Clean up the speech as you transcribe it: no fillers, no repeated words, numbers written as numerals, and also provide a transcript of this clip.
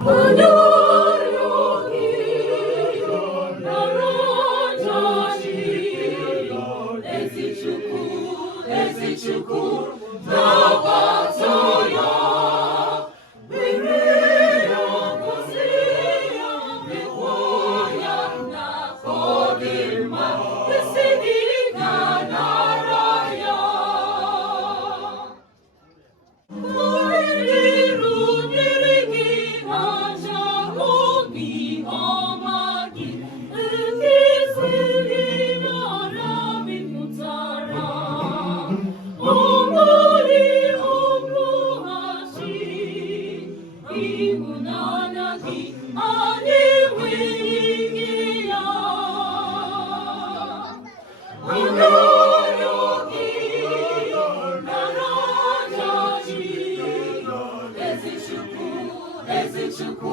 Riogi, ezi Chukwu, ezi Chukwu, na-agbata ya, were ya gọzie ya, mekwa ya na ọ dị mma, isi gị ga-anara ya. Iru dịrị gị aja obi ọma gị, nke siri n'ala mịpụtara. Ọbụghị ọbụghachi ịhụnanya gị, anyị enweghị ike ya. Arịrịọ gị nara aja ji, ezi Chukwu, ezi Chukwu,